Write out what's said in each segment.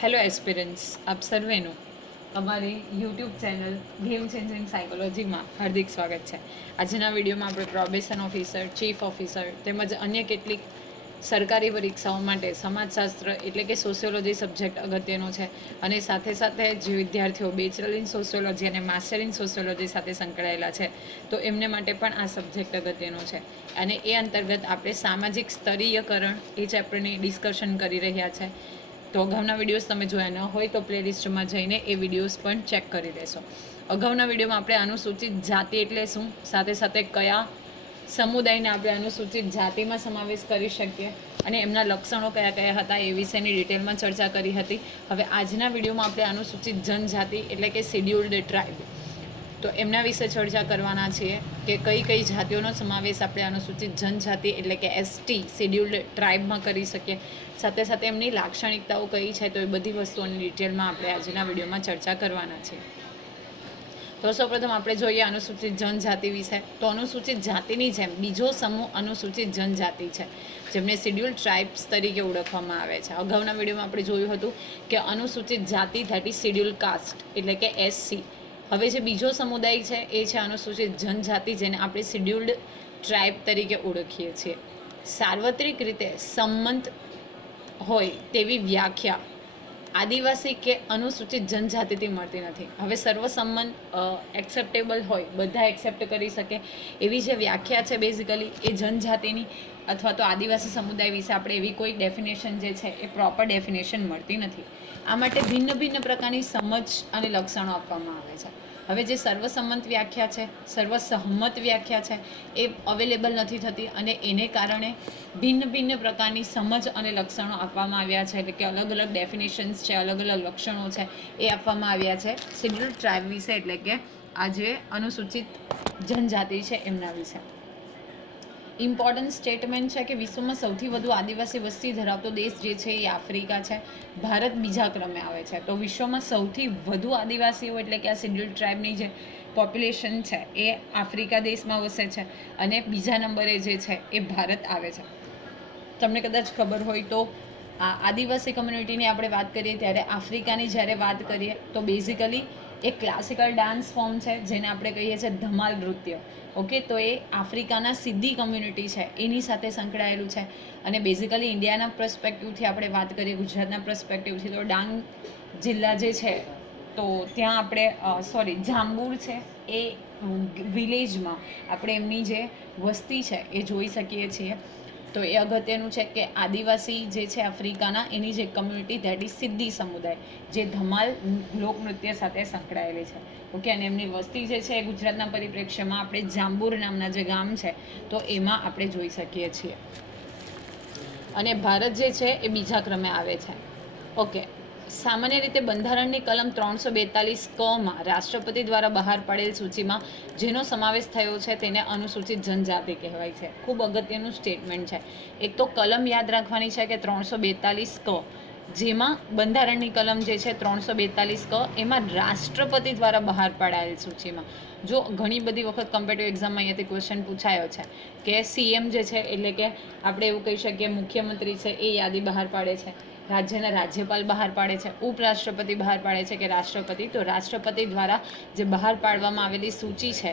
Hello aspirants, આપ સર્વેનું અમારી YouTube channel game changing સાયકોલોજીમાં હાર્દિક સ્વાગત છે. આજના વિડીયોમાં આપણે પ્રોબેશન ઓફિસર, ચીફ ઓફિસર તેમજ અન્ય કેટલીક સરકારી પરીક્ષાઓ માટે સમાજશાસ્ત્ર એટલે કે સોશિયોલોજી સબ્જેક્ટ અગત્યનો છે અને સાથે સાથે જે વિદ્યાર્થીઓ બેચલર ઇન સોશિયોલોજી અને માસ્ટર ઇન સોશિયોલોજી સાથે સંકળાયેલા છે તો એમને માટે પણ આ સબ્જેક્ટ અગત્યનો છે. અને એ અંતર્ગત આપણે સામાજિક સ્તરીયકરણ એ ચેપ્ટરની ડિસ્કશન કરી રહ્યા છે. તો અગાઉના વિડીયોઝ તમે જોયા ન હોય તો પ્લેલિસ્ટમાં જઈને એ વિડીયોઝ પણ ચેક કરી લેશો. અગાઉના વિડીયોમાં આપણે અનુસૂચિત જાતિ એટલે શું, સાથે સાથે કયા સમુદાયને આપણે અનુસૂચિત જાતિમાં સમાવેશ કરી શકીએ અને એમના લક્ષણો કયા કયા હતા એ વિશેની ડિટેલમાં ચર્ચા કરી હતી. હવે આજના વિડીયોમાં આપણે અનુસૂચિત જનજાતિ એટલે કે શેડ્યુલ્ડ ટ્રાઇબ તો એમના વિશે ચર્ચા કરવાના છીએ કે કઈ કઈ જાતિઓનો સમાવેશ આપણે અનુસૂચિત જનજાતિ એટલે કે એસટી શેડ્યુલ્ડ ટ્રાઇબમાં કરી શકીએ, સાથે સાથે એમની લાક્ષણિકતાઓ કઈ છે તો એ બધી વસ્તુઓની ડિટેલમાં આપણે આજના વિડીયોમાં ચર્ચા કરવાના છીએ. તો સૌપ્રથમ આપણે જોઈએ અનુસૂચિત જનજાતિ વિશે. તો અનુસૂચિત જાતિની જેમ બીજો સમૂહ અનુસૂચિત જનજાતિ છે જેમને શેડ્યુલ્ડ ટ્રાઇબ્સ તરીકે ઓળખવામાં આવે છે. અગાઉના વિડીયોમાં આપણે જોયું હતું કે અનુસૂચિત જાતિ ધેટ ઇઝ શેડ્યુલ્ડ કાસ્ટ એટલે કે એસસી. હવે જે બીજો સમુદાય છે એ છે અનુસૂચિત જનજાતિ જેને આપણે શેડ્યુલ્ડ ટ્રાઇબ તરીકે ઓળખીએ છીએ. સાર્વત્રિક રીતે સંમત હોય તેવી વ્યાખ્યા આદિવાસી કે અનુસૂચિત જનજાતિથી મળતી નથી. હવે સર્વસંમત એક્સેપ્ટેબલ હોય, બધા એક્સેપ્ટ કરી શકે એવી જે વ્યાખ્યા છે બેઝિકલી એ જનજાતિની અથવા તો આદિવાસી સમુદાય વિશે આપણે એવી કોઈ ડેફિનેશન જે છે એ પ્રોપર ડેફિનેશન મળતી નથી. આ માટે ભિન્ન ભિન્ન પ્રકારની સમજ અને લક્ષણો આપવામાં આવે છે. હવે જે સર્વસંમત વ્યાખ્યા છે, સર્વસહમત વ્યાખ્યા છે એ અવેલેબલ નથી થતી અને એને કારણે ભિન્ન ભિન્ન પ્રકારની સમજ અને લક્ષણો આપવામાં આવ્યા છે, એટલે કે અલગ અલગ ડેફિનેશન્સ છે, અલગ અલગ લક્ષણો છે એ આપવામાં આવ્યા છે શેડ્યુલ્ડ ટ્રાઇબ વિશે, એટલે કે આ જે અનુસૂચિત જનજાતિ છે એમના વિશે. ઇમ્પોર્ટન્ટ સ્ટેટમેન્ટ છે કે વિશ્વમાં સૌથી વધુ આદિવાસી વસ્તી ધરાવતો દેશ જે છે એ આફ્રિકા છે. ભારત બીજા ક્રમે આવે છે. તો વિશ્વમાં સૌથી વધુ આદિવાસીઓ એટલે કે આ શેડ્યુલ્ડ ટ્રાઇબની જે પોપ્યુલેશન છે એ આફ્રિકા દેશમાં વસે છે અને બીજા નંબરે જે છે એ ભારત આવે છે. તમને કદાચ ખબર હોય તો આ આદિવાસી કમ્યુનિટીની આપણે વાત કરીએ ત્યારે આફ્રિકાની જ્યારે વાત કરીએ તો બેઝિકલી એક ક્લાસિકલ ડાન્સ ફોર્મ છે જેને આપણે કહીએ છીએ ધમાલ નૃત્ય. ઓકે, તો એ આફ્રિકાના સિદ્ધી કમ્યુનિટી છે એની સાથે સંકળાયેલું છે. અને બેઝિકલી ઇન્ડિયાના પર્સપેક્ટિવથી આપણે વાત કરીએ, ગુજરાતના પર્સપેક્ટિવથી, તો ડાંગ જિલ્લા જે છે તો ત્યાં આપણે જાંબુર છે એ વિલેજમાં આપણે એમની જે વસ્તી છે એ જોઈ શકીએ છીએ. તો એ અગત્યનું છે કે આદિવાસી જે છે આફ્રિકાના એની જે કમ્યુનિટી ધેટ ઇઝ સિદ્ધી સમુદાય જે ધમાલ લોકનૃત્ય સાથે સંકળાયેલી છે. ઓકે, અને એમની વસ્તી જે છે એ ગુજરાતના પરિપ્રેક્ષ્યમાં આપણે જાંબુર નામના જે ગામ છે તો એમાં આપણે જોઈ શકીએ છીએ. અને ભારત જે છે એ બીજા ક્રમે આવે છે. ઓકે, સામાન્ય રીતે બંધારણની કલમ 342 કમાં રાષ્ટ્રપતિ દ્વારા બહાર પાડેલ સૂચિમાં જેનો સમાવેશ થયો છે તેને અનુસૂચિત જનજાતિ કહેવાય છે. ખૂબ અગત્યનું સ્ટેટમેન્ટ છે. એક તો કલમ યાદ રાખવાની છે કે 342 ક, જેમાં બંધારણની કલમ જે છે 342 ક એમાં રાષ્ટ્રપતિ દ્વારા બહાર પાડાયેલ સૂચિમાં. જો ઘણી બધી વખત કમ્પિટિટિવ એક્ઝામમાં અહીંયાથી ક્વેશ્ચન પૂછાયો છે કે સીએમ જે છે એટલે કે આપણે એવું કહી શકીએ મુખ્યમંત્રી છે એ યાદી બહાર પાડે છે, રાજ્યના રાજ્યપાલ બહાર પાડે છે, ઉપરાષ્ટ્રપતિ બહાર પાડે છે કે રાષ્ટ્રપતિ, તો રાષ્ટ્રપતિ દ્વારા જે બહાર પાડવામાં આવેલી સૂચિ છે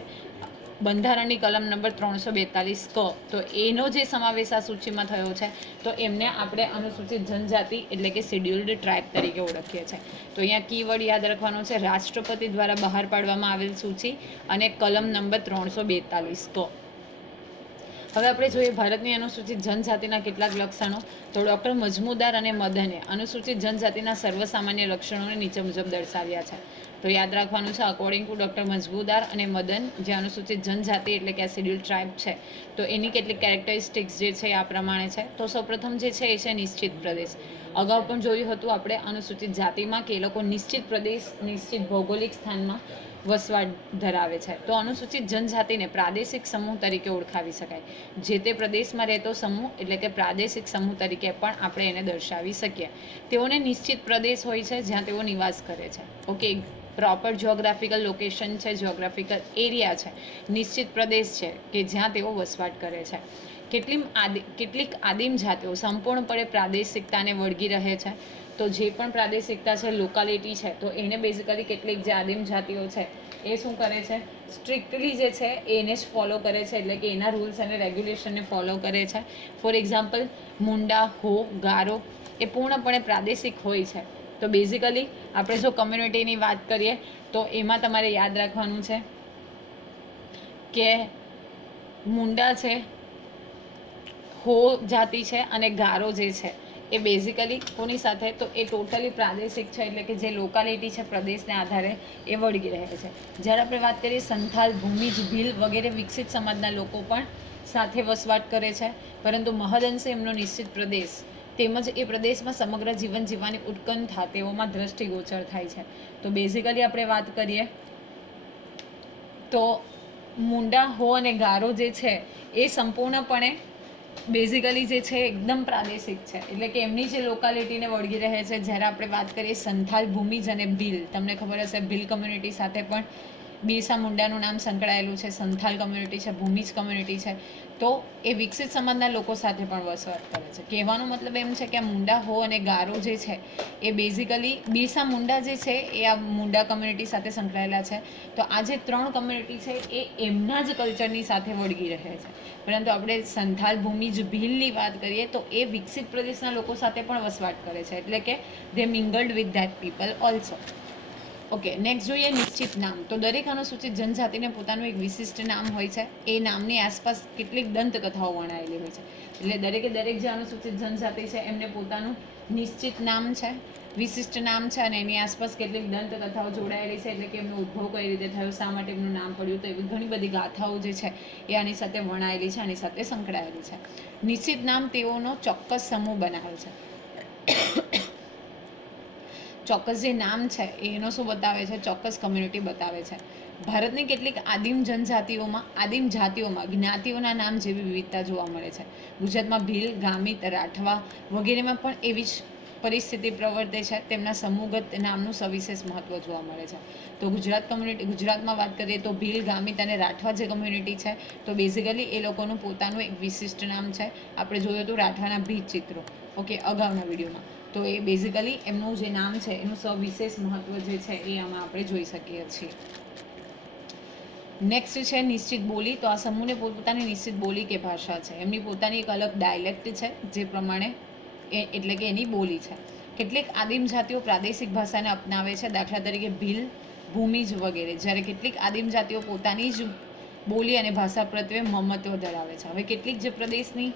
બંધારણની કલમ નંબર 342 ક, તો એનો જે સમાવેશ આ સૂચિમાં થયો છે તો એમને આપણે અનુસૂચિત જનજાતિ એટલે કે શેડ્યુલ્ડ ટ્રાઇબ તરીકે ઓળખીએ છીએ. તો અહીંયા કીવર્ડ યાદ રાખવાનો છે રાષ્ટ્રપતિ દ્વારા બહાર પાડવામાં આવેલ સૂચિ અને કલમ નંબર 342 ક. હવે આપણે જોઈએ ભારતની અનુસૂચિત જનજાતિના કેટલાક લક્ષણો. તો ડૉક્ટર મજમુદાર અને મદને અનુસૂચિત જનજાતિના સર્વસામાન્ય લક્ષણોને નીચે મુજબ દર્શાવ્યા છે. તો યાદ રાખવાનું છે અકોર્ડિંગ ટુ ડૉક્ટર મજમુદાર અને મદન જે અનુસૂચિત જનજાતિ એટલે કે આ શેડ્યુલ્ડ ટ્રાઇબ છે તો એની કેટલીક કેરેક્ટરિસ્ટિક્સ જે છે આ પ્રમાણે છે. તો સૌપ્રથમ જે છે એ છે નિશ્ચિત પ્રદેશ. અગાઉ પણ જોયું હતું આપણે અનુસૂચિત જાતિમાં કે એ લોકો નિશ્ચિત પ્રદેશ, નિશ્ચિત ભૌગોલિક સ્થાનમાં વસવાટ ધરાવે છે. તો અનુસૂચિત જનજાતિને પ્રાદેશિક સમૂહ તરીકે ઓળખાવી શકાય. જે તે પ્રદેશમાં રહેતો સમૂહ એટલે કે પ્રાદેશિક સમૂહ તરીકે પણ આપણે એને દર્શાવી શકીએ. તેઓને નિશ્ચિત પ્રદેશ હોય છે જ્યાં તેઓ નિવાસ કરે છે. ઓકે, પ્રોપર જ્યોગ્રાફિકલ લોકેશન છે, જ્યોગ્રાફિકલ એરિયા છે, નિશ્ચિત પ્રદેશ છે કે જ્યાં તેઓ વસવાટ કરે છે. કેટલીક આદિમ જાતિઓ સંપૂર્ણપણે પ્રાદેશિકતાને વળગી રહે છે. તો જે પણ પ્રાદેશિકતા છે, લોકાલિટી છે, તો એને બેઝિકલી કેટલીક જે આદિમ જાતિઓ છે એ શું કરે છે, સ્ટ્રિક્ટલી જે છે એને જ ફોલો કરે છે, એટલે કે એના રૂલ્સ અને રેગ્યુલેશનને ફોલો કરે છે. ફોર એક્ઝામ્પલ, મુંડા, હો, ગારો એ પૂર્ણપણે પ્રાદેશિક હોય છે. તો બેઝિકલી આપણે જો કમ્યુનિટીની વાત કરીએ તો એમાં તમારે યાદ રાખવાનું છે કે મુંડા છે, હો જાતિ છે અને ગારો જે છે એ બેઝિકલી કોની સાથે, તો એ ટોટલી પ્રાદેશિક છે, એટલે કે જે લોકાલિટી છે પ્રદેશને આધારે એ વળગી રહે છે. જ્યારે આપણે વાત કરીએ સંથાલ, ભૂમિજ, ભીલ વગેરે વિકસિત સમાજના લોકો પણ સાથે વસવાટ કરે છે, પરંતુ મહદઅંશે એમનો નિશ્ચિત પ્રદેશ તેમજ એ પ્રદેશમાં સમગ્ર જીવન જીવવાની ઉત્કંઠા તેઓમાં દ્રષ્ટિગોચર થાય છે. તો બેઝિકલી આપણે વાત કરીએ તો મુંડા, હો અને ગારો જે છે એ સંપૂર્ણપણે બેઝિકલી જે છે એકદમ પ્રાદેશિક છે, એટલે કે એમની જે લોકાલિટીને વળગી રહે છે. જ્યારે આપણે વાત કરીએ સંથાલ, ભૂમિજ અને ભીલ, તમને ખબર હશે ભીલ કમ્યુનિટી સાથે પણ બિરસા મુંડાનું નામ સંકળાયેલું છે, સંથાલ કમ્યુનિટી છે, ભૂમિજ કમ્યુનિટી છે, તો એ વિકસિત સમાજના લોકો સાથે પણ વસવાટ કરે છે. કહેવાનો મતલબ એમ છે કે આ મુંડા, હો અને ગારો જે છે એ બેઝિકલી બિરસા મુંડા જે છે એ આ મુંડા કમ્યુનિટી સાથે સંકળાયેલા છે. તો આ જે 3 કમ્યુનિટી છે એ એમના જ કલ્ચરની સાથે વળગી રહે છે. પરંતુ આપણે સંથાલ, ભૂમિજ, ભીલની વાત કરીએ તો એ વિકસિત પ્રદેશના લોકો સાથે પણ વસવાટ કરે છે, એટલે કે they mingled with that people also. Okay, next જોઈએ નિશ્ચિત નામ. તો દરેક અનુસૂચિત જનજાતિને પોતાનું એક વિશિષ્ટ નામ હોય છે. એ નામની આસપાસ કેટલીક દંતકથાઓ વણાયેલી હોય છે, એટલે દરેક જે અનુસૂચિત જનજાતિ છે એમને પોતાનું નિશ્ચિત નામ છે, વિશિષ્ટ નામ છે, અને એની આસપાસ કેટલીક દંતકથાઓ જોડાયેલી છે, એટલે કે એમનો ઉદ્ભવ કઈ રીતે થયો, શા માટે એમનું નામ પડ્યું, તો એવી ઘણી બધી ગાથાઓ જે છે એ આની સાથે વણાયેલી છે, આની સાથે સંકળાયેલી છે. નિશ્ચિત નામ તેઓનો ચોક્કસ સમૂહ બનાવે છે. ચોક્કસ જે નામ છે એનો શું બતાવે છે, ચોક્કસ કમ્યુનિટી બતાવે છે. ભારતની કેટલીક આદિમ જાતિઓમાં જ્ઞાતિઓના નામ જેવી વિવિધતા જોવા મળે છે. ગુજરાતમાં ભીલ, ગામિત, રાઠવા વગેરેમાં પણ એવી જ પરિસ્થિતિ પ્રવર્તે છે. તેમના સમૂહગત નામનું સવિશેષ મહત્વ જોવા મળે છે. તો ગુજરાતમાં વાત કરીએ તો ભીલ, ગામિત અને રાઠવા જે કમ્યુનિટી છે, તો બેઝિકલી એ લોકોનું પોતાનું એક વિશિષ્ટ નામ છે. આપણે જોયું હતું રાઠવાના ભીત ચિત્રો, ઓકે, અગાઉના વિડીયોમાં. તો એ બેઝિકલી એમનું જે નામ છે એનું સવિશેષ મહત્વ જે છે એ આમાં આપણે જોઈ શકીએ છીએ. નેક્સ્ટ છે નિશ્ચિત બોલી. તો આ સમૂહને પોતપોતાની નિશ્ચિત બોલી કે ભાષા છે. એમની પોતાની એક અલગ ડાયલેક્ટ છે, જે પ્રમાણે એટલે કે એની બોલી છે. કેટલીક આદિમ જાતિઓ પ્રાદેશિક ભાષાને અપનાવે છે, દાખલા તરીકે ભીલ, ભૂમિજ વગેરે. જ્યારે કેટલીક આદિમ જાતિઓ પોતાની જ બોલી અને ભાષા પ્રત્યે મમત્વ ધરાવે છે. હવે કેટલીક જે પ્રદેશની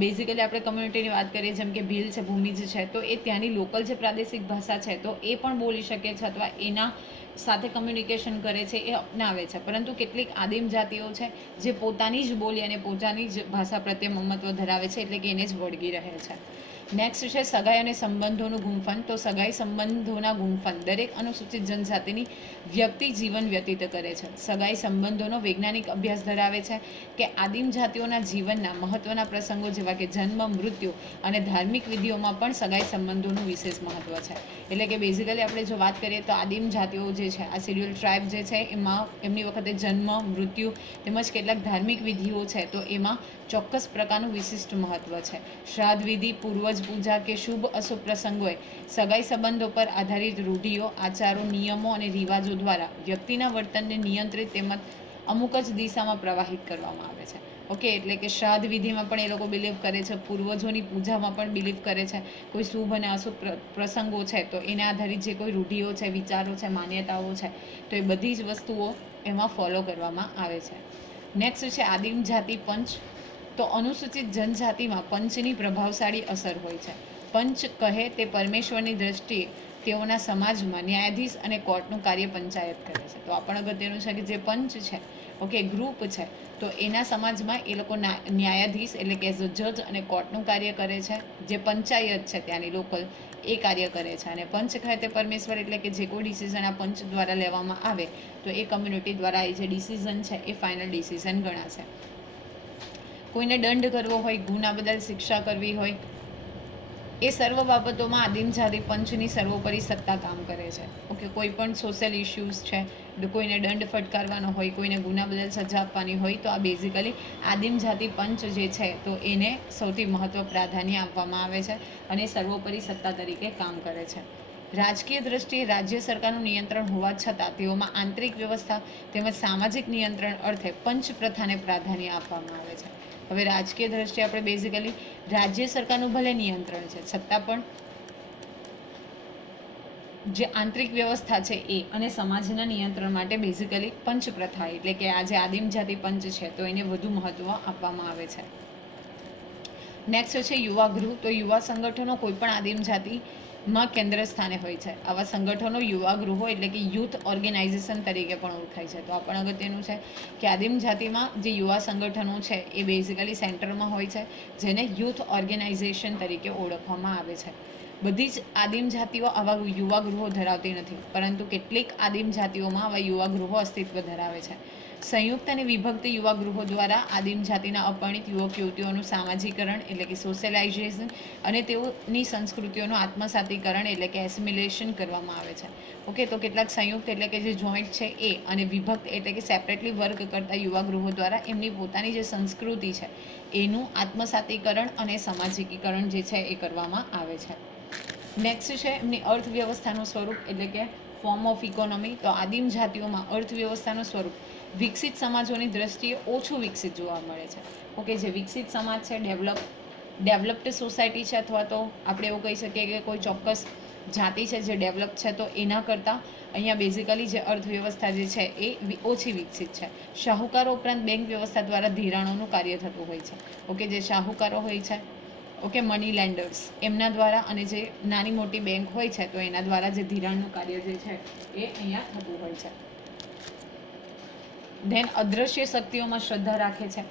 બેઝિકલી આપણે કમ્યુનિટીની વાત કરીએ, જેમ કે ભીલ છે, ભૂમિજ છે, તો એ ત્યાંની લોકલ જે પ્રાદેશિક ભાષા છે તો એ પણ બોલી શકે છે, અથવા એના સાથે કમ્યુનિકેશન કરે છે, એ અપનાવે છે. પરંતુ કેટલીક આદિમ જાતિઓ છે જે પોતાની જ બોલી અને પોતાની જ ભાષા પ્રત્યે મમત્વ ધરાવે છે, એટલે કે એને જ વળગી રહે છે. નેક્સ્ટ છે સગાઈ અને સંબંધોનું ગુંફન. તો સગાઈ સંબંધોના ગુંફન દરેક અનુસૂચિત જનજાતિની વ્યક્તિ જીવન વ્યતીત કરે છે. સગાઈ સંબંધોનો વૈજ્ઞાનિક અભ્યાસ ધરાવે છે કે આદિમ જાતિઓના જીવનના મહત્વના પ્રસંગો જેવા કે જન્મ, મૃત્યુ અને ધાર્મિક વિધિઓમાં પણ સગાઈ સંબંધોનું વિશેષ મહત્વ છે. એટલે કે બેઝિકલી આપણે જો વાત કરીએ તો આદિમ જાતિઓ જે છે, આ શેડ્યુલ ટ્રાઇબ જે છે, એમાં એમની વખતે જન્મ, મૃત્યુ તેમજ કેટલાક ધાર્મિક વિધિઓ છે તો એમાં ચોક્કસ પ્રકારનું વિશિષ્ટ મહત્વ છે. શ્રાદ્ધ વિધિ, પૂર્વજ પૂજા કે શુભ અશુભ પ્રસંગોએ સગાઈ સંબંધો પર આધારિત રૂઢિઓ, આચારો, નિયમો અને રિવાજો દ્વારા વ્યક્તિના વર્તનને નિયંત્રિત તેમજ અમુક જ દિશામાં પ્રવાહિત કરવામાં આવે છે. ઓકે, એટલે કે શ્રાદ્ધ વિધિમાં પણ એ લોકો બિલીવ કરે છે, પૂર્વજોની પૂજામાં પણ બિલીવ કરે છે. કોઈ શુભ અને અશુભ પ્રસંગો છે તો એના આધારિત જે કોઈ રૂઢિઓ છે, વિચારો છે, માન્યતાઓ છે, તો એ બધી જ વસ્તુઓ એમાં ફોલો કરવામાં આવે છે. નેક્સ્ટ છે આદિમ જાતિ પંચ. તો અનુસૂચિત જનજાતિમાં પંચની પ્રભાવશાળી અસર હોય છે. પંચ કહે તે પરમેશ્વરની દ્રષ્ટિએ તેઓના સમાજમાં ન્યાયાધીશ અને કોર્ટનું કાર્ય પંચાયત કરે છે. તો આ પણ અગત્યનું છે કે જે પંચ છે, ઓકે, ગ્રુપ છે, તો એના સમાજમાં એ લોકો ન્યાયાધીશ એટલે કે એઝ અ જજ અને કોર્ટનું કાર્ય કરે છે. જે પંચાયત છે ત્યાંની લોકલ, એ કાર્ય કરે છે. અને પંચ કહે તે પરમેશ્વર એટલે કે જે કોઈ ડિસિઝન આ પંચ દ્વારા લેવામાં આવે તો એ કમ્યુનિટી દ્વારા એ જે ડિસિઝન છે એ ફાઇનલ ડિસિઝન ગણાશે. કોઈને દંડ કરવો હોય, ગુના બદલ શિક્ષા કરવી હોય, એ સર્વ બાબતોમાં આદિમ જાતિ પંચની સર્વોપરી સત્તા કામ કરે છે. ઓકે, કોઈ પણ સોશિયલ ઇસ્યુઝ છે કોઈને દંડ ફટકારવાનો હોય, કોઈને ગુના બદલ સજા આપવાની હોય, તો આ બેઝિકલી આદિમ જાતિ પંચ જે છે તો એને સૌથી મહત્વ પ્રાધાન્ય આપવામાં આવે છે અને સર્વોપરી સત્તા તરીકે કામ કરે છે. રાજકીય દ્રષ્ટિએ રાજ્ય સરકારનું નિયંત્રણ હોવા છતાં તેઓમાં આંતરિક વ્યવસ્થા તેમજ સામાજિક નિયંત્રણ અર્થે પંચ પ્રથાને પ્રાધાન્ય આપવામાં આવે છે. હવે રાજકીય દ્રષ્ટિએ આપણે બેઝિકલી રાજ્ય સરકારનું ભલે નિયંત્રણ છે, છતાં પણ જે આંતરિક વ્યવસ્થા છે એ અને સમાજના નિયંત્રણ માટે બેઝિકલી પંચ પ્રથા એટલે કે આ જે આદિમ જાતિ પંચ છે તો એને વધુ મહત્વ આપવામાં આવે છે. નેક્સ્ટ છે યુવા ગૃહ. તો યુવા સંગઠનો કોઈ પણ આદિમ જાતિમાં કેન્દ્ર સ્થાને હોય છે. આવા સંગઠનો યુવા ગૃહો એટલે કે યુથ ઓર્ગેનાઇઝેશન તરીકે પણ ઓળખાય છે. તો આ પણ અગત્યનું છે કે આદિમ જાતિમાં જે યુવા સંગઠનો છે એ બેઝિકલી સેન્ટરમાં હોય છે, જેને યુથ ઓર્ગેનાઇઝેશન તરીકે ઓળખવામાં આવે છે. બધી જ આદિમ જાતિઓ આવા યુવા ગૃહો ધરાવતી નથી, પરંતુ કેટલીક આદિમ જાતિઓમાં આવા યુવા ગૃહો અસ્તિત્વ ધરાવે છે. સંયુક્ત અને વિભક્ત યુવા ગૃહો દ્વારા આદિમ જાતિના અપરિણિત યુવક યુવતીઓનું સામાજિકરણ એટલે કે સોશિયલાઇઝેશન અને તેઓની સંસ્કૃતિઓનું આત્મસાતીકરણ એટલે કે એસિમિલેશન કરવામાં આવે છે. ઓકે, તો કેટલાક સંયુક્ત એટલે કે જે જોઈન્ટ છે એ અને વિભક્ત એટલે કે સેપરેટલી વર્ક કરતા યુવા ગૃહો દ્વારા એમની પોતાની જે સંસ્કૃતિ છે એનું આત્મસાતીકરણ અને સામાજિકીકરણ જે છે એ કરવામાં આવે છે. નેક્સ્ટ છે એમની અર્થવ્યવસ્થાનું સ્વરૂપ એટલે કે ફોર્મ ઓફ ઇકોનોમી. તો આદિમ જાતિઓમાં અર્થવ્યવસ્થાનું સ્વરૂપ વિકસિત સમાજોની દ્રષ્ટિએ ઓછું વિકસિત જોવા મળે છે. ઓકે, જે વિકસિત સમાજ છે, ડેવલપ્ડ સોસાયટી છે, અથવા તો આપણે એવું કહી શકીએ કે કોઈ ચોક્કસ જાતિ છે જે ડેવલપ છે, તો એના કરતાં અહીંયા બેઝિકલી જે અર્થવ્યવસ્થા જે છે એ ઓછી વિકસિત છે. શાહુકારો ઉપરાંત બેંક વ્યવસ્થા દ્વારા ધિરાણોનું કાર્ય થતું હોય છે. ઓકે, જે શાહુકારો હોય છે, ઓકે, મની લેન્ડર્સ, એમના દ્વારા અને જે નાની મોટી બેંક હોય છે તો એના દ્વારા જે ધિરાણનું કાર્ય જે છે એ અહીંયા થતું હોય છે. ધેન અદ્રશ્ય શક્તિઓમાં શ્રદ્ધા રાખે છે.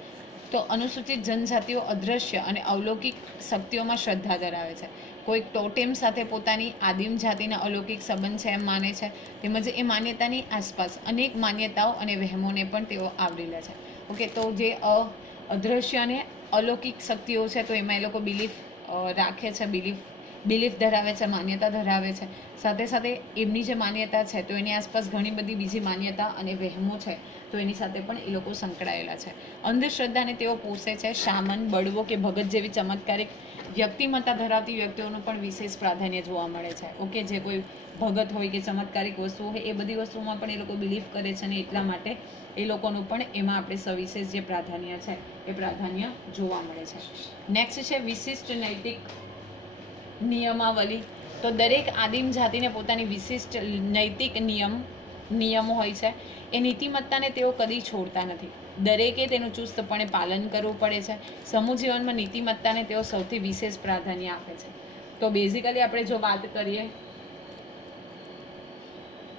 તો અનુસૂચિત જનજાતિઓ અદ્રશ્ય અને અલૌકિક શક્તિઓમાં શ્રદ્ધા ધરાવે છે. કોઈક ટોટેમ સાથે પોતાની આદિમ જાતિના અલૌકિક સંબંધ છે એમ માને છે, તેમજ એ માન્યતાની આસપાસ અનેક માન્યતાઓ અને વહેમોને પણ તેઓ આવરી લે છે. ઓકે, તો જે અદ્રશ્ય અને અલૌકિક શક્તિઓ છે તો એમાં એ લોકો બિલીફ રાખે છે, બિલીફ ધરાવે છે, માન્યતા ધરાવે છે. સાથે સાથે એમની જે માન્યતા છે તો એની આસપાસ ઘણી બધી બીજી માન્યતા અને વહેમો છે તો એની સાથે પણ એ લોકો સંકળાયેલા છે. અંધશ્રદ્ધાને તેઓ પોષે છે. શામન, બળવો કે ભગત જેવી ચમત્કારિક વ્યક્તિમત્તા ધરાવતી વ્યક્તિઓનું પણ વિશેષ પ્રાધાન્ય જોવા મળે છે. ઓકે, જે કોઈ ભગત હોય કે ચમત્કારિક વસ્તુઓ હોય એ બધી વસ્તુઓમાં પણ એ લોકો બિલીફ કરે છે અને એટલા માટે એ લોકોનું પણ એમાં આપણે સવિશેષ જે પ્રાધાન્ય છે એ પ્રાધાન્ય જોવા મળે છે. નેક્સ્ટ છે વિશિષ્ટ નૈતિક નિયમાવલી. તો દરેક આદિમ જાતિને પોતાની વિશિષ્ટ નૈતિક નિયમો હોય છે. એ નીતિમત્તાને તેઓ કદી છોડતા નથી. દરેકે તેનું ચુસ્તપણે પાલન કરવું પડે છે. સમૂહ જીવનમાં નીતિમત્તાને તેઓ સૌથી વિશેષ પ્રાધાન્ય આપે છે. તો બેઝિકલી આપણે જો વાત કરીએ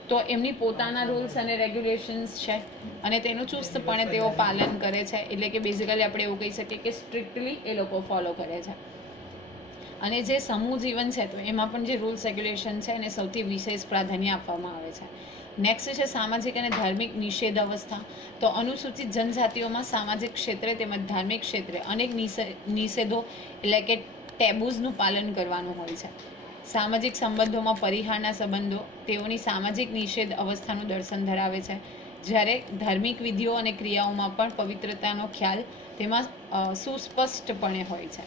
તો એમની પોતાના રૂલ્સ અને રેગ્યુલેશન્સ છે અને તેનું ચુસ્તપણે તેઓ પાલન કરે છે. એટલે કે બેઝિકલી આપણે એવું કહી શકીએ કે સ્ટ્રિક્ટલી એ લોકો ફોલો કરે છે. અને જે સમૂહ જીવન છે તો એમાં પણ જે રૂલ્સ રેગ્યુલેશન છે એને સૌથી વિશેષ પ્રાધાન્ય આપવામાં આવે છે. નેક્સ્ટ છે સામાજિક અને ધાર્મિક નિષેધ અવસ્થા. તો અનુસૂચિત જનજાતિઓમાં સામાજિક ક્ષેત્રે તેમજ ધાર્મિક ક્ષેત્રે અનેક નિષેધો એટલે કે ટેબુઝનું પાલન કરવાનું હોય છે. સામાજિક સંબંધોમાં પરિહારના સંબંધો તેઓની સામાજિક નિષેધ અવસ્થાનું દર્શન ધરાવે છે. જ્યારે ધાર્મિક વિધિઓ અને ક્રિયાઓમાં પણ પવિત્રતાનો ખ્યાલ તેમાં સુસ્પષ્ટપણે હોય છે.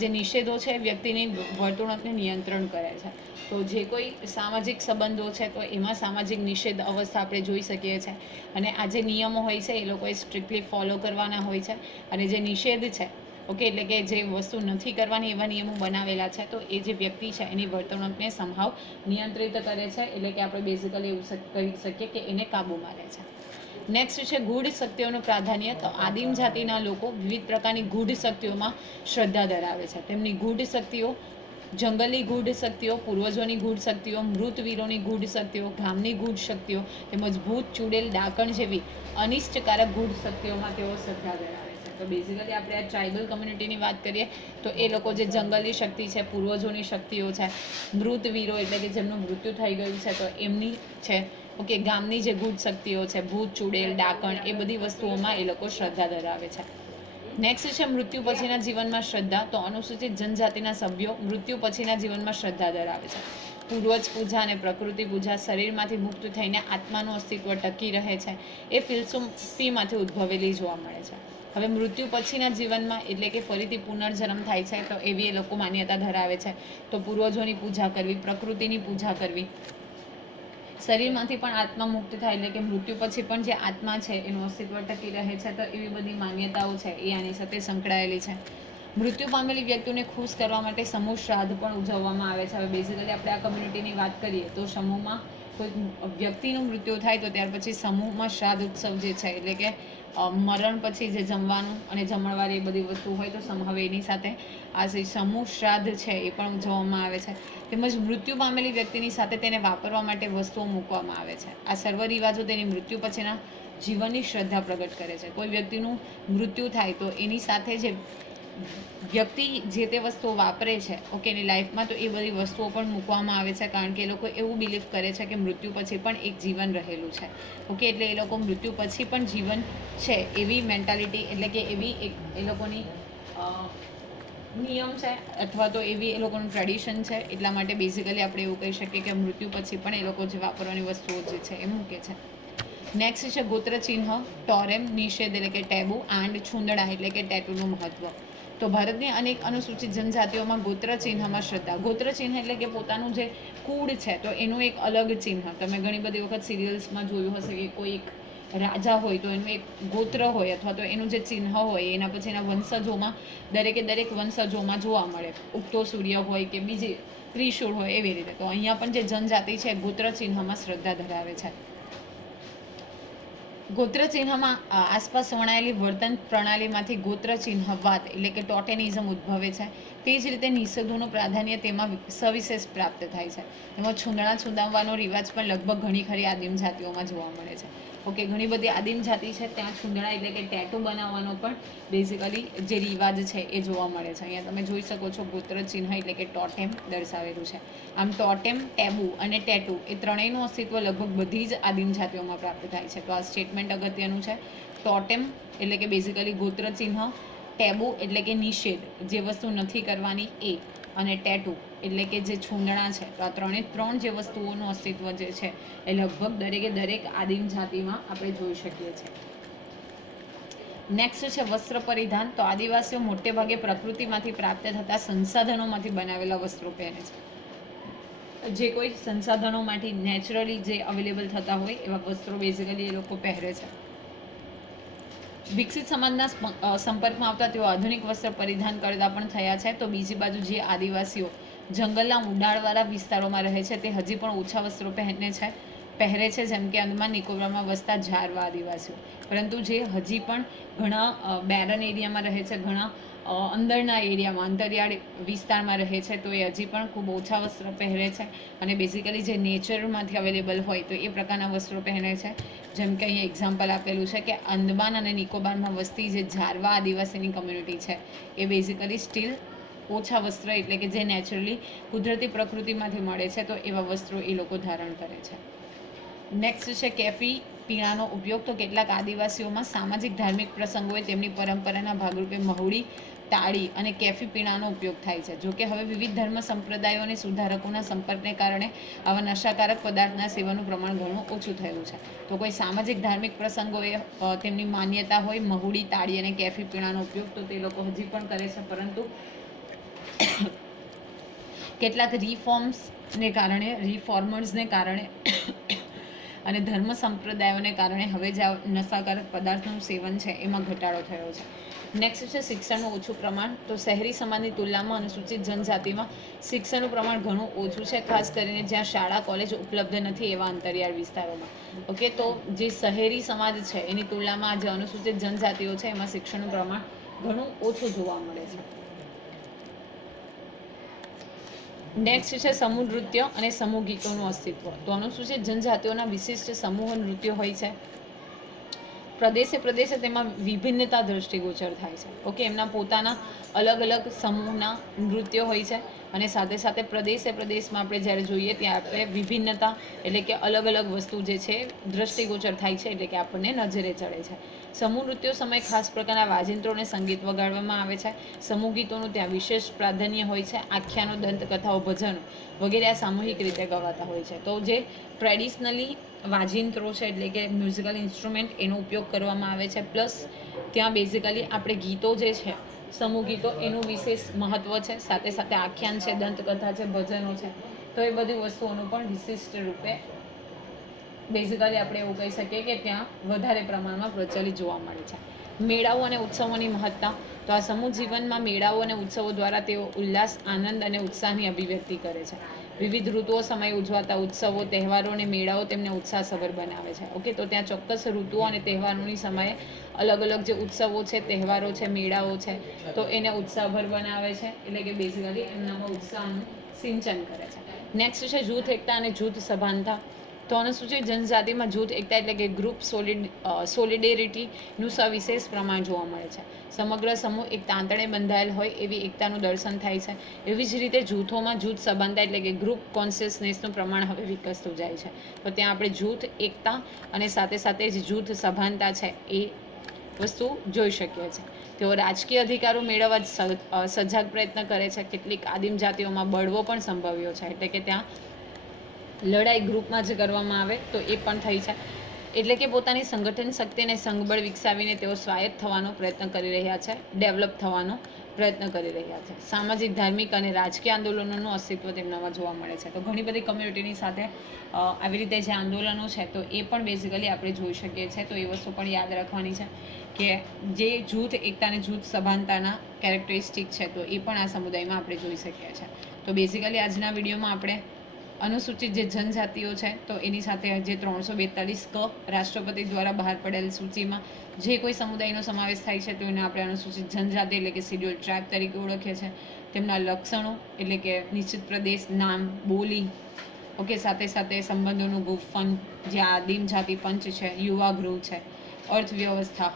જે નિષેધો છે વ્યક્તિની વર્તણૂકને નિયંત્રણ કરે છે. તો જે કોઈ સામાજિક સંબંધો છે તો એમાં સામાજિક નિષેધ અવસ્થા આપણે જોઈ શકીએ છીએ અને આ જે નિયમો હોય છે એ લોકોએ સ્ટ્રિક્ટલી ફોલો કરવાના હોય છે અને જે નિષેધ છે ઓકે એટલે કે જે વસ્તુ નથી કરવાની એવા નિયમો બનાવેલા છે તો એ જે વ્યક્તિ છે એની વર્તણૂકને સંભાવ નિયંત્રિત કરે છે. એટલે કે આપણે બેઝિકલી એવું કહી શકીએ કે એને કાબૂમાં રહે છે. નેક્સ્ટ છે ગૂઢ શક્તિઓનું પ્રાધાન્ય. તો આદિમ જાતિના લોકો વિવિધ પ્રકારની ગૂઢ શક્તિઓમાં શ્રદ્ધા ધરાવે છે. તેમની ગૂઢ શક્તિઓ જંગલી ગૂઢ શક્તિઓ, પૂર્વજોની ગૂઢ શક્તિઓ, મૃતવીરોની ગૂઢ શક્તિઓ, ગામની ગૂઢ શક્તિઓ તેમજ ભૂત, ચૂડેલ, ડાકણ જેવી અનિષ્ટકારક ગૂઢ શક્તિઓમાં તેઓ શ્રદ્ધા ધરાવે છે. તો બેઝિકલી આપણે આ ટ્રાઇબલ કમ્યુનિટીની વાત કરીએ તો એ લોકો જે જંગલી શક્તિ છે, પૂર્વજોની શક્તિઓ છે, મૃતવીરો એટલે કે જેમનું મૃત્યુ થઈ ગયું છે તો એમની છે. ઓકે, ગામની જે ગૂઢ શક્તિઓ છે, ભૂત, ચૂડેલ, ડાકણ એ બધી વસ્તુઓમાં એ લોકો શ્રદ્ધા ધરાવે છે. નેક્સ્ટ છે મૃત્યુ પછીના જીવનમાં શ્રદ્ધા. તો અનુસૂચિત જનજાતિના સભ્યો મૃત્યુ પછીના જીવનમાં શ્રદ્ધા ધરાવે છે. પૂર્વજ પૂજા અને પ્રકૃતિ પૂજા, શરીરમાંથી મુક્ત થઈને આત્માનું અસ્તિત્વ ટકી રહે છે, એ ફિલસૂફીમાંથી ઉદ્ભવેલી જોવા મળે છે. હવે મૃત્યુ પછીના જીવનમાં એટલે કે ફરીથી પુનર્જન્મ થાય છે, તો એવી એ લોકો માન્યતા ધરાવે છે. તો પૂર્વજોની પૂજા કરવી, પ્રકૃતિની પૂજા કરવી, શરીરમાંથી પણ આત્મા મુક્ત થાય એટલે કે મૃત્યુ પછી પણ જે આત્મા છે એનું અસ્તિત્વ ટકી રહે છે, તો એવી બધી માન્યતાઓ છે એ આની સાથે સંકળાયેલી છે. મૃત્યુ પામેલી વ્યક્તિઓને ખુશ કરવા માટે સમૂહ શ્રાદ્ધ પણ ઉજવવામાં આવે છે. હવે બેઝિકલી આપણે આ કમ્યુનિટીની વાત કરીએ તો સમૂહમાં કોઈ વ્યક્તિનું મૃત્યુ થાય તો ત્યાર પછી સમૂહમાં શ્રાદ્ધ ઉત્સવ જે છે એટલે કે મરણ પછી જે જમવાનું અને જમણવાર એ બધી વસ્તુ હોય તો હવે એની સાથે આ જે સમૂહ શ્રાદ્ધ છે એ પણ ઉજવવામાં આવે છે. તેમજ મૃત્યુ પામેલી વ્યક્તિની સાથે તેને વાપરવા માટે વસ્તુઓ મૂકવામાં આવે છે. આ સર્વ રિવાજો તેની મૃત્યુ પછીના જીવનની શ્રદ્ધા પ્રગટ કરે છે. કોઈ વ્યક્તિનું મૃત્યુ થાય તો એની સાથે જે વ્યક્તિ જે તે વસ્તુઓ વાપરે છે ઓકે એની લાઈફમાં, તો એ બધી વસ્તુઓ પણ મૂકવામાં આવે છે, કારણ કે એ લોકો એવું બિલીવ કરે છે કે મૃત્યુ પછી પણ એક જીવન રહેલું છે. ઓકે, એટલે એ લોકો મૃત્યુ પછી પણ જીવન છે એવી મેન્ટાલિટી એટલે કે એવી એક એ લોકોની નિયમ છે અથવા તો એવી એ લોકોનું ટ્રેડિશન છે. એટલા માટે બેઝિકલી આપણે એવું કહી શકીએ કે મૃત્યુ પછી પણ એ લોકો જે વાપરવાની વસ્તુઓ જે છે એ મૂકે છે. નેક્સ્ટ છે ગોત્ર ચિહ્ન, ટોરેમ, નિષેધ એટલે કે ટેબુ, આંડ, છૂંદડા એટલે કે ટેટુનું મહત્વ. તો ભારતની અનેક અનુસૂચિત જનજાતિઓમાં ગોત્ર ચિહ્નમાં શ્રદ્ધા. ગોત્ર ચિહ્ન એટલે કે પોતાનું જે કુળ છે તો એનું એક અલગ ચિહ્ન. તમે ઘણી બધી વખત સિરિયલ્સમાં જોયું હશે કે કોઈ એક રાજા હોય તો એનું એક ગોત્ર હોય અથવા તો એનું જે ચિહ્ન હોય એના પછી એના વંશજોમાં દરેક વંશજોમાં જોવા મળે. ઉગતો સૂર્ય હોય કે બીજી ત્રિશૂળ હોય એવી રીતે. તો અહીંયા પણ જે જનજાતિ છે ગોત્ર ચિહ્નમાં શ્રદ્ધા ધરાવે છે. ગોત્ર ચિહ્નમાં આસપાસ વણાયેલી વર્તન પ્રણાલીમાંથી ગોત્ર ચિહ્નવાદ એટલે કે ટોટેનિઝમ ઉદ્ભવે છે. તે જ રીતે નિષેધોનું પ્રાધાન્ય તેમાં સવિશેષ પ્રાપ્ત થાય છે. એમાં છૂંદણા છૂંદાવવાનો રિવાજ પણ લગભગ ઘણી ખરી આદિમ જાતિઓમાં જોવા મળે છે. ઓકે, ઘણી બધી આદિમ જાતિ છે ત્યાં છૂંદણા એટલે કે ટેટુ બનાવવાનો પણ બેઝિકલી જે રિવાજ છે એ જોવા મળે છે. અહીંયા તમે જોઈ શકો છો ગોત્ર ચિહ્ન એટલે કે ટોટેમ દર્શાવેલું છે. આમ ટોટેમ, ટેબુ અને ટેટુ એ ત્રણેયનું અસ્તિત્વ લગભગ બધી જ આદિમ જાતિઓમાં પ્રાપ્ત થાય છે. તો આ સ્ટેટમેન્ટ અગત્યનું છે. ટોટેમ એટલે કે બેઝિકલી ગોત્ર ચિહ્ન, ટેબુ એટલે કે નિષેધ જે વસ્તુ નથી કરવાની એ, અને ટેટુ એટલે કે જે છૂંદણા છે. તો આ ત્રણ જે વસ્તુઓનું અસ્તિત્વ જે છે એ લગભગ દરેક આદિમ જાતિમાં આપણે જોઈ શકીએ છીએ. નેક્સ્ટ છે વસ્ત્ર પરિધાન. તો આદિવાસીઓ મોટે ભાગે પ્રકૃતિમાંથી પ્રાપ્ત થતા સંસાધનોમાંથી બનાવેલા વસ્ત્રો પહેરે છે. જે કોઈ સંસાધનોમાંથી નેચરલી જે અવેલેબલ થતા હોય એવા વસ્ત્રો બેઝિકલી એ લોકો પહેરે છે. વિકસિત સમાજના સંપર્કમાં આવતા તેઓ આધુનિક વસ્ત્ર પરિધાન કરતા પણ થયા છે. તો બીજી બાજુ જે આદિવાસીઓ જંગલના ઊંડાણવાળા વિસ્તારોમાં રહે છે તે હજી પણ ઓછા વસ્ત્રો પહેરે છે, જેમ કે અંદમાન નિકોબારમાં વસતા ઝારવા આદિવાસીઓ. પરંતુ જે હજી પણ ઘણા બેરન એરિયામાં રહે છે, ઘણા અંદરના એરિયામાં અંતરિયાળ વિસ્તારમાં રહે છે, તો એ હજી પણ ખૂબ ઓછા વસ્ત્ર પહેરે છે અને બેઝિકલી જે નેચરમાંથી અવેલેબલ હોય તો એ પ્રકારના વસ્ત્રો પહેરે છે. જેમ કે અહીં એક્ઝામ્પલ આપેલું છે કે અંદમાન અને નિકોબારમાં વસતી જે ઝારવા આદિવાસીની કમ્યુનિટી છે એ બેઝિકલી સ્ટીલ ઓછા વસ્ત્ર એટલે કે જે નેચરલી કુદરતી પ્રકૃતિમાંથી મળે છે તો એવા વસ્ત્રો એ લોકો ધારણ કરે છે. નેક્સ્ટ છે કેફી પીણાનો ઉપયોગ. તો કેટલાક આદિવાસીઓમાં સામાજિક ધાર્મિક પ્રસંગોએ તેમની પરંપરાના ભાગરૂપે મહુડી, તાળી અને કેફી પીણાનો ઉપયોગ થાય છે. જોકે હવે વિવિધ ધર્મ સંપ્રદાયો અને સુધારકોના સંપર્કને કારણે આવા નશાકારક પદાર્થના સેવનનું પ્રમાણ ઘણું ઓછું થયું છે. તો કોઈ સામાજિક ધાર્મિક પ્રસંગોએ તેમની માન્યતા હોય મહુડી, તાળી અને કેફી પીણાનો ઉપયોગ તો તે લોકો હજી પણ કરે છે. પરંતુ કેટલાક રિફોર્મર્સને કારણે અને ધર્મ સંપ્રદાયોને કારણે હવે જે નશાકારક પદાર્થોનું સેવન છે એમાં ઘટાડો થયો છે. નેક્સ્ટ છે શિક્ષણનું ઓછું પ્રમાણ. તો શહેરી સમાજની તુલનામાં અનુસૂચિત જનજાતિમાં શિક્ષણનું પ્રમાણ ઘણું ઓછું છે, ખાસ કરીને જ્યાં શાળા કોલેજ ઉપલબ્ધ નથી એવા અંતરિયાળ વિસ્તારોમાં. ઓકે, તો જે શહેરી સમાજ છે એની તુલનામાં જે અનુસૂચિત જનજાતિઓ છે એમાં શિક્ષણનું પ્રમાણ ઘણું ઓછું જોવા મળે છે. નેક્સ્ટ છે સમૂહ નૃત્ય અને સમૂહ ગીતોનું અસ્તિત્વ. તો અનુસૂચિત જનજાતિઓના વિશિષ્ટ સમૂહ નૃત્ય હોય છે. પ્રદેશે તેમાં વિભિન્નતા દ્રષ્ટિગોચર થાય છે. ઓકે, એમના પોતાના અલગ અલગ સમૂહના નૃત્યો હોય છે. અને સાથે સાથે પ્રદેશમાં આપણે જ્યારે જોઈએ ત્યાં આપણે વિભિન્નતા એટલે કે અલગ અલગ વસ્તુ જે છે દ્રષ્ટિગોચર થાય છે, એટલે કે આપણને નજરે ચડે છે. સમૂહ નૃત્યો સમયે ખાસ પ્રકારના વાજિંત્રોને સંગીત વગાડવામાં આવે છે. સમૂહ ગીતોનું ત્યાં વિશેષ પ્રાધાન્ય હોય છે. આખ્યાનો, દંતકથાઓ, ભજનો વગેરે આ સામૂહિક રીતે ગવાતા હોય છે. તો જે ટ્રેડિશનલી વાજિંત્રો છે એટલે કે મ્યુઝિકલ ઇન્સ્ટ્રુમેન્ટ એનો ઉપયોગ કરવામાં આવે છે, પ્લસ ત્યાં બેઝિકલી આપણે ગીતો જે છે સમૂહ ગીતો એનું વિશેષ મહત્ત્વ છે. સાથે સાથે આખ્યાન છે, દંતકથા છે, ભજનો છે, તો એ બધી વસ્તુઓનું પણ વિશિષ્ટ રૂપે બેઝિકલી આપણે એવું કહી શકીએ કે ત્યાં વધારે પ્રમાણમાં પ્રચલિત જોવા મળે છે. મેળાઓ અને ઉત્સવોની મહત્તા. તો આ સમૂહ જીવનમાં મેળાઓ અને ઉત્સવો દ્વારા તેઓ ઉલ્લાસ, આનંદ અને ઉત્સાહની અભિવ્યક્તિ કરે છે. વિવિધ ઋતુઓ સમયે ઉજવાતા ઉત્સવો, તહેવારો અને મેળાઓ તેમને ઉત્સાહસભર બનાવે છે. ઓકે, તો ત્યાં ચોક્કસ ઋતુઓ અને તહેવારોની સમયે અલગ અલગ જે ઉત્સવો છે, તહેવારો છે, મેળાઓ છે, તો એને ઉત્સાહભર બનાવે છે, એટલે કે બેઝિકલી એમનામાં ઉત્સાહનું સિંચન કરે છે. નેક્સ્ટ છે જૂથ એકતા અને જૂથ સભાનતા. તો અનુસૂચિત જનજાતિમાં જૂથ એકતા એટલે કે ગ્રુપ સોલિડેરિટીનું સવિશેષ પ્રમાણ જોવા મળે છે. સમગ્ર સમૂહ એક તાંતણે બંધાયેલ હોય એવી એકતાનું દર્શન થાય છે. એવી જ રીતે જૂથોમાં જૂથ સભાનતા એટલે કે ગ્રુપ કોન્શિયસનેસનું પ્રમાણ હવે વિકસતું જાય છે. તો ત્યાં આપણે જૂથ એકતા અને સાથે સાથે જ જૂથ સભાનતા છે એ વસ્તુ જોઈ શકીએ છીએ. તેઓ રાજકીય અધિકારો મેળવવા સજાગ પ્રયત્ન કરે છે. કેટલીક આદિમ જાતિઓમાં બળવો પણ સંભવ્યો છે, એટલે કે ત્યાં લડાઈ ગ્રુપમાં જ કરવામાં આવે તો એ પણ થઈ છે. એટલે કે પોતાની સંગઠન શક્તિને સંઘબળ વિકસાવીને તેઓ સ્વાયત્ત થવાનો પ્રયત્ન કરી રહ્યા છે, ડેવલપ થવાનો પ્રયત્ન કરી રહ્યા છે. સામાજિક, ધાર્મિક અને રાજકીય આંદોલનોનું અસ્તિત્વ તેમનામાં જોવા મળે છે. તો ઘણી બધી કમ્યુનિટીની સાથે આવી રીતે જે આંદોલનો છે તો એ પણ બેઝિકલી આપણે જોઈ શકીએ છીએ. તો એ વસ્તુ પણ યાદ રાખવાની છે કે જે જૂથ એકતા અને જૂથ સભાનતાના કેરેક્ટરિસ્ટિક છે તો એ પણ આ સમુદાયમાં આપણે જોઈ શકીએ છીએ. તો બેઝિકલી આજના વિડીયોમાં આપણે અનુસૂચિત જે જનજાતિઓ છે તો એની સાથે જે 342 ક રાષ્ટ્રપતિ દ્વારા બહાર પડેલ સૂચિમાં જે કોઈ સમુદાયનો સમાવેશ થાય છે તો એને આપણે અનુસૂચિત જનજાતિ એટલે કે શિડ્યુલ ટ્રાઇબ તરીકે ઓળખીએ છીએ. તેમના લક્ષણો એટલે કે નિશ્ચિત પ્રદેશ, નામ, બોલી, ઓકે, સાથે સાથે સંબંધોનું ગુફન, જે આદિમ જાતિ પંચ છે, યુવા ગૃહ છે, અર્થવ્યવસ્થા,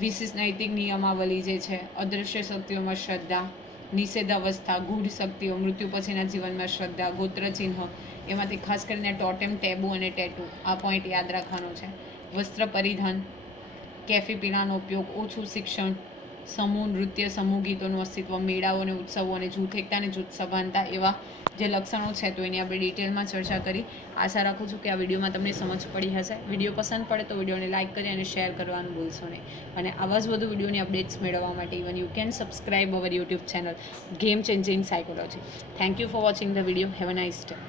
વિશિષ્ટ નૈતિક નિયમાવલી જે છે, અદૃશ્ય શક્તિઓમાં શ્રદ્ધા, નિષેધાવસ્થા, ગૂઢ શક્તિઓ, મૃત્યુ પછીના જીવનમાં શ્રદ્ધા, ગોત્ર ચિહ્ન, એમાંથી ખાસ કરીને ટોટેમ, ટેબુ અને ટેટુ આ પોઈન્ટ યાદ રાખવાનો છે. વસ્ત્ર પરિધાન, કેફી પીણાનો ઉપયોગ, ઓછું શિક્ષણ, સમૂહ નૃત્ય, સમૂહ ગીતોનું અસ્તિત્વ, મેળાઓ અને ઉત્સવો અને જૂથ એકતા અને જૂથ સભાનતા એવા જે લક્ષણો છે તો એની આપણે ડિટેલમાં ચર્ચા કરી. આશા રાખું છું કે આ વિડીયોમાં તમને સમજ પડી હશે. વિડીયો પસંદ પડે તો વિડીયોને લાઇક કરી અને શેર કરવાનું ભૂલશો નહીં. અને આવા જ વધુ વિડીયોની અપડેટ્સ મેળવવા માટે even you can subscribe our YouTube channel game changing psychology. Thank you for watching the video. Have a nice day.